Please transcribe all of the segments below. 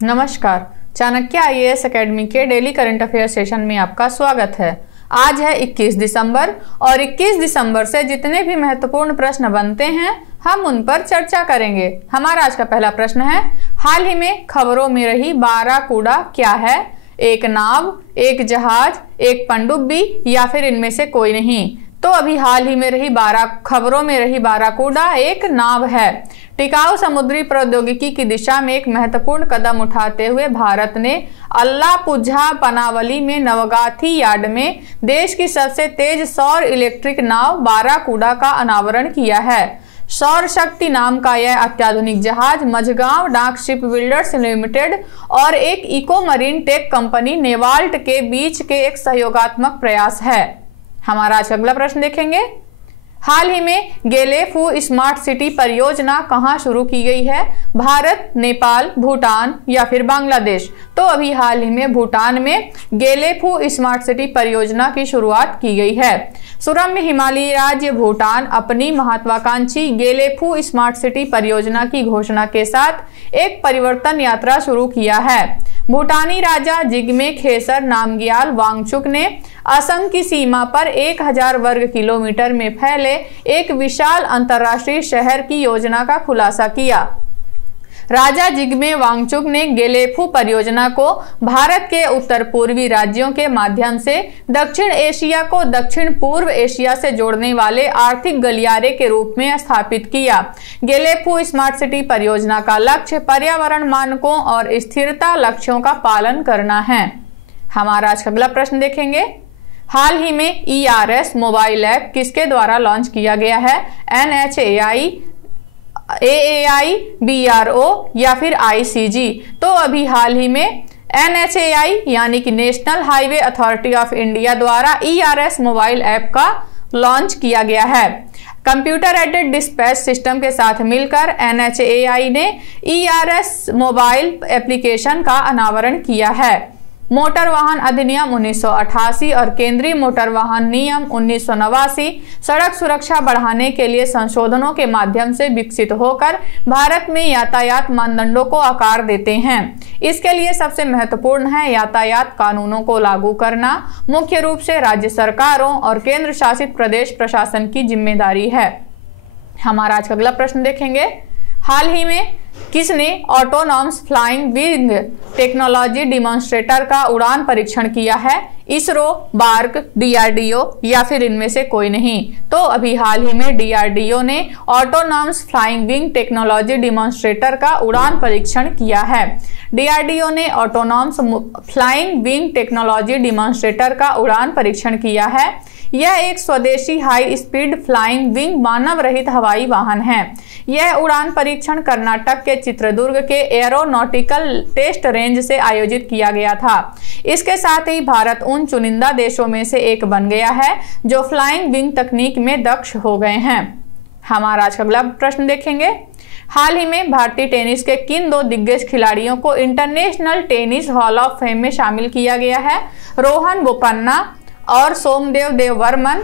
नमस्कार। Chanakya IAS academy के daily current affair session में आपका स्वागत है। आज है 21 दिसंबर और 21 दिसंबर से जितने भी महत्वपूर्ण प्रश्न बनते हैं हम उन पर चर्चा करेंगे। हमारा आज का पहला प्रश्न है, हाल ही में खबरों में रही बाराकूडा क्या है? एक नाव, एक जहाज, एक पनडुब्बी या फिर इनमें से कोई नहीं? तो अभी हाल ही में खबरों में रही बाराकूडा एक नाव है। टिकाऊ समुद्री प्रौद्योगिकी की दिशा में एक महत्वपूर्ण कदम उठाते हुए भारत ने अल्लापुझा पनावली में नवगाथी यार्ड में देश की सबसे तेज सौर इलेक्ट्रिक नाव बाराकूडा का अनावरण किया है। सौर शक्ति नाम का यह अत्याधुनिक जहाज मझगांव डाक शिप बिल्डर्स लिमिटेड और एक इको मरीन टेक कंपनी नेवाल्ट के बीच के एक सहयोगात्मक प्रयास है। हमारा आज अगला प्रश्न देखेंगे, हाल ही में गेलेफू स्मार्ट सिटी परियोजना कहां शुरू की गई है? भारत, नेपाल, भूटान या फिर बांग्लादेश? तो अभी हाल ही में भूटान में गेलेफू स्मार्ट सिटी परियोजना की शुरुआत की गई है। सुरम्य हिमालयी राज्य भूटान अपनी महत्वाकांक्षी गेलेफू स्मार्ट सिटी परियोजना की घोषणा के साथ एक परिवर्तन यात्रा शुरू किया है। भूटानी राजा जिग्मे खेसर नामग्याल वांगचुक ने असम की सीमा पर 1000 वर्ग किलोमीटर में फैले एक विशाल अंतर्राष्ट्रीय शहर की योजना का खुलासा किया। राजा जिग्मे वांगचुक ने गेलेफू परियोजना को भारत के उत्तर पूर्वी राज्यों के माध्यम से दक्षिण एशिया को दक्षिण पूर्व एशिया से जोड़ने वाले आर्थिक गलियारे के रूप में स्थापित किया। गेलेफू स्मार्ट सिटी परियोजना का लक्ष्य पर्यावरण मानकों और स्थिरता लक्ष्यों का पालन करना है। हमारा आज का अगला प्रश्न देखेंगे, हाल ही में ERS मोबाइल ऐप किसके द्वारा लॉन्च किया गया है? NHAI, AAI, BRO या फिर ICG? तो अभी हाल ही में NHAI यानी कि national highway authority of India द्वारा ERS मोबाइल ऐप का लॉन्च किया गया है। कंप्यूटर एडेड डिस्पैच सिस्टम के साथ मिलकर NHAI ने ERS मोबाइल एप्लीकेशन का अनावरण किया है। मोटर वाहन अधिनियम 1988 और केंद्रीय मोटर वाहन नियम 1989 सड़क सुरक्षा बढ़ाने के लिए संशोधनों के माध्यम से विकसित होकर भारत में यातायात मानदंडों को आकार देते हैं। इसके लिए सबसे महत्वपूर्ण है यातायात कानूनों को लागू करना। मुख्य रूप से राज्य सरकारों और केंद्र शासित प्रदेश प्रशासन की जिम्मेदारी है। हमारा आज का अगला प्रश्न देखेंगे, हाल ही में किसने autonomous flying wing technology demonstrator का उड़ान परीक्षण किया है? इसरो, बार्क, DRDO या फिर इनमें से कोई नहीं? तो अभी हाल ही में DRDO ने autonomous flying wing technology demonstrator का उड़ान परीक्षण किया है। DRDO ने autonomous flying wing technology demonstrator का उड़ान परीक्षण किया है। यह एक स्वदेशी हाई स्पीड फ्लाइंग विंग मानव रहित हवाई वाहन है। यह उड़ान परीक्षण कर्नाटक के चित्रदुर्ग के एरोनॉटिकल टेस्ट रेंज से आयोजित किया गया था। इसके साथ ही भारत उन चुनिंदा देशों में से एक बन गया है जो फ्लाइंग विंग तकनीक में दक्ष हो गए हैं। हमारा आज का अगला प्रश्न देखेंगे, हाल ही में भारतीय टेनिस के किन दो दिग्गज खिलाड़ियों को international tennis hall of fame में शामिल किया गया है? रोहन बोपन्ना और सोमदेव देववर्मन,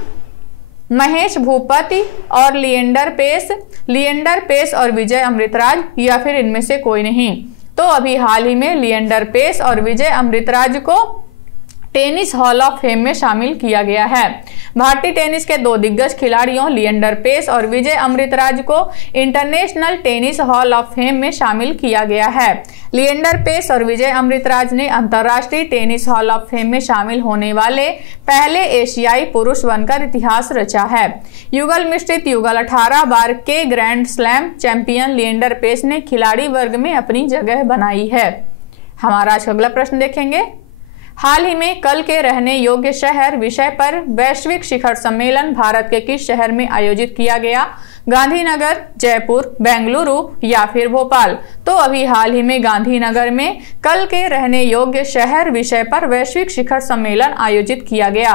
महेश भूपति और लिएंडर पेस और विजय अमृतराज या फिर इनमें से कोई नहीं? तो अभी हाल ही में लिएंडर पेस और विजय अमृतराज को टेनिस हॉल ऑफ फेम में शामिल किया गया है। भारतीय टेनिस के दो दिग्गज खिलाड़ियों लिएंडर पेस और विजय अमृतराज को international tennis hall of fame में शामिल किया गया है। लिएंडर पेस और विजय अमृतराज ने अंतर्राष्ट्रीय टेनिस हॉल ऑफ फेम में शामिल होने वाले पहले एशियाई पुरुष बनकर इतिहास रचा है। युगल मिश्रित युगल 18 बार के grand slam champion Leander Paes ने खिलाड़ी वर्ग में अपनी जगह बनाई है। हमारा आज अगला प्रश्न देखेंगे, हाल ही में कल के रहने योग्य शहर विषय पर वैश्विक शिखर सम्मेलन भारत के किस शहर में आयोजित किया गया? गांधीनगर, जयपुर, बेंगलुरु या फिर भोपाल? तो अभी हाल ही में गांधीनगर में कल के रहने योग्य शहर विषय पर वैश्विक शिखर सम्मेलन आयोजित किया गया।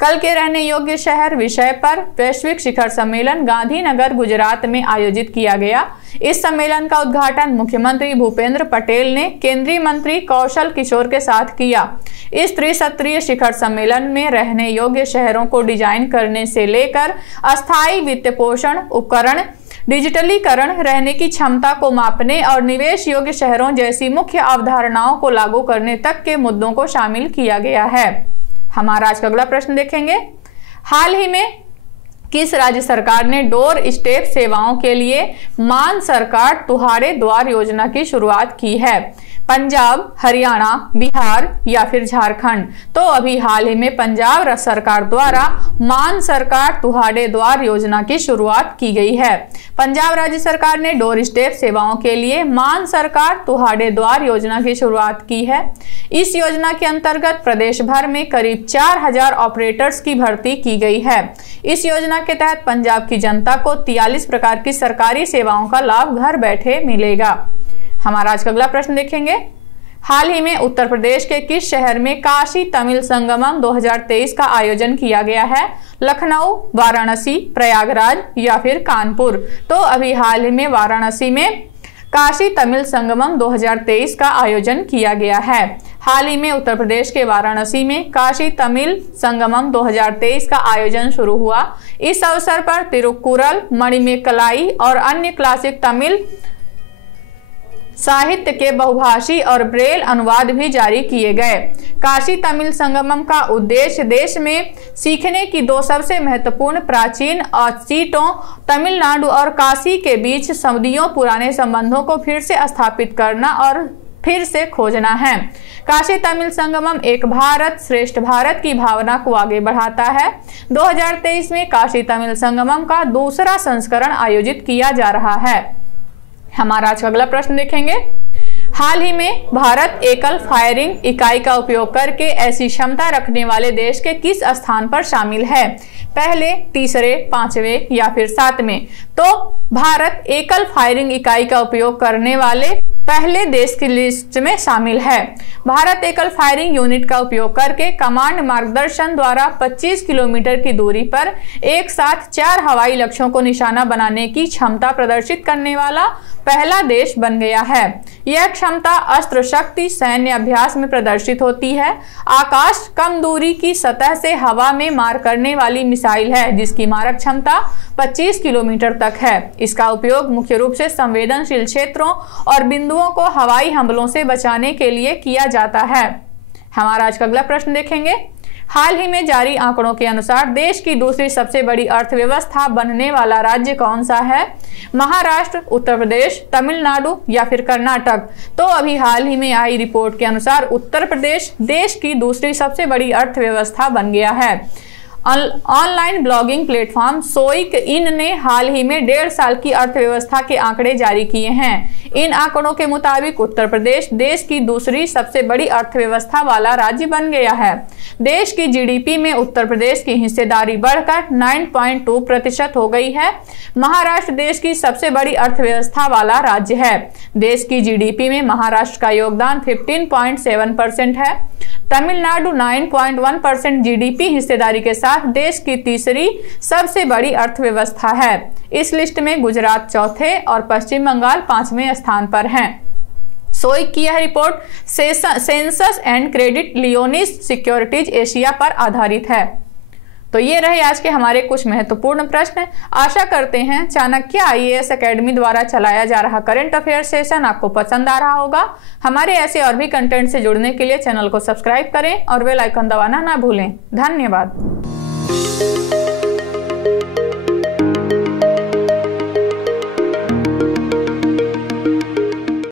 कल के रहने योग्य शहर विषय पर वैश्विक शिखर सम्मेलन गांधीनगर गुजरात में आयोजित किया गया। इस सम्मेलन का उद्घाटन मुख्यमंत्री भूपेंद्र पटेल ने केंद्रीय मंत्री कौशल किशोर के साथ किया। इस त्रिसत्रीय शिखर सम्मेलन में रहने योग्य शहरों को डिजाइन करने से लेकर अस्थायी वित्त पोषण, उपकरण, डिजिटलीकरण, रहने की क्षमता को मापने और निवेश योग्य शहरों जैसी मुख्य अवधारणाओं को लागू करने तक के मुद्दों को शामिल किया गया है। हमारा आज का अगला प्रश्न देखेंगे। हाल ही में किस राज्य सरकार ने डोर स्टेप सेवाओं के लिए मान सरकार तुम्हारे द्वार योजना की शुरुआत की है? पंजाब, हरियाणा, बिहार या फिर झारखंड? तो अभी हाल ही में पंजाब सरकार द्वारा मान सरकार तुम्हारे द्वार योजना की शुरुआत की गई है। पंजाब राज्य सरकार ने डोर स्टेप सेवाओं के लिए मान सरकार तुम्हारे द्वार योजना की शुरुआत की है। इस योजना के अंतर्गत प्रदेश भर में करीब 4000 ऑपरेटर्स की भर्ती की गई है। इस योजना के तहत पंजाब की जनता को 43 प्रकार की सरकारी सेवाओं का लाभ घर बैठे मिलेगा। हमारा आज का अगला प्रश्न देखेंगे। हाल ही में उत्तर प्रदेश के किस शहर में काशी तमिल संगमम 2023 का आयोजन किया गया है? लखनऊ, वाराणसी, प्रयागराज या फिर कानपुर? तो अभी हाल ही में वाराणसी में काशी तमिल संगमम 2023 का आयोजन किया गया है। हाल ही में उत्तर प्रदेश के वाराणसी में काशी तमिल संगमम 2023 का आयोजन शुरू हुआ। इस अवसर पर तिरुक्कुरल, मणिमेकलाई और अन्य क्लासिक तमिल साहित्य के बहुभाषी और ब्रेल अनुवाद भी जारी किए गए। काशी तमिल संगमम का उद्देश्य देश में सीखने की दो सबसे महत्वपूर्ण प्राचीन सीटों तमिलनाडु और काशी के बीच सदियों पुराने संबंधों को फिर से स्थापित करना और फिर से खोजना है। काशी तमिल संगमम एक भारत श्रेष्ठ भारत की भावना को आगे बढ़ाता है। 2023 में काशी तमिल संगमम का दूसरा संस्करण आयोजित किया जा रहा है। हमारा आज का अगला प्रश्न देखेंगे। हाल ही में भारत एकल फायरिंग इकाई का उपयोग करके ऐसी क्षमता रखने वाले देश के किस स्थान पर शामिल है? पहले, तीसरे, पांचवें या फिर सातवें? तो भारत एकल फायरिंग इकाई का उपयोग करने वाले पहले देश की लिस्ट में शामिल है। भारत एकल फायरिंग यूनिट का उपयोग करके कमांड मार्गदर्शन द्वारा 25 किलोमीटर की दूरी पर एक साथ 4 हवाई लक्ष्यों को निशाना बनाने की क्षमता प्रदर्शित करने वाला पहला देश बन गया है। यह क्षमता अस्त्र शक्ति सैन्य अभ्यास में प्रदर्शित होती है। आकाश कम दूरी की सतह से हवा में मार करने वाली मिसाइल है जिसकी मारक क्षमता 25 किलोमीटर तक है। इसका उपयोग मुख्य रूप से संवेदनशील क्षेत्रों और बिंदुओं को हवाई हमलों से बचाने के लिए किया जाता है। हमारा आज का अगला प्रश्न देखेंगे। हाल ही में जारी आंकड़ों के अनुसार देश की दूसरी सबसे बड़ी अर्थव्यवस्था बनने वाला राज्य कौन सा है? महाराष्ट्र, उत्तर प्रदेश, तमिलनाडु या फिर कर्नाटक? तो अभी हाल ही में आई रिपोर्ट के अनुसार उत्तर प्रदेश देश की दूसरी सबसे बड़ी अर्थव्यवस्था बन गया है। ऑनलाइन ब्लॉगिंग प्लेटफॉर्म सोइक इन ने हाल ही में 1.5 साल की अर्थव्यवस्था के आंकड़े जारी किए हैं। इन आंकड़ों के मुताबिक उत्तर प्रदेश देश की दूसरी सबसे बड़ी अर्थव्यवस्था वाला राज्य बन गया है। देश की जीडीपी में उत्तर प्रदेश की हिस्सेदारी बढ़कर 9.2% हो गई है। महाराष्ट्र देश की सबसे बड़ी अर्थव्यवस्था वाला राज्य है। देश की जीडीपी में महाराष्ट्र का योगदान 15.7% है। तमिलनाडु 9.1% जीडीपी हिस्सेदारी के साथ देश की तीसरी सबसे बड़ी अर्थव्यवस्था है। इस लिस्ट में गुजरात चौथे और पश्चिम बंगाल 5वें स्थान पर हैं। सोइक की यह report census and credit लियोनिस securities Asia पर आधारित है। तो ये रहे आज के हमारे कुछ महत्वपूर्ण प्रश्न। आशा करते हैं चाणक्य आईएएस एकेडमी द्वारा चलाया जा रहा करंट अफेयर सेशन आपको पसंद आ रहा होगा। हमारे ऐसे और भी कंटेंट से जुड़ने के लिए चैनल को सब्सक्राइब करें और बेल आइकन दबाना ना भूलें। धन्यवाद।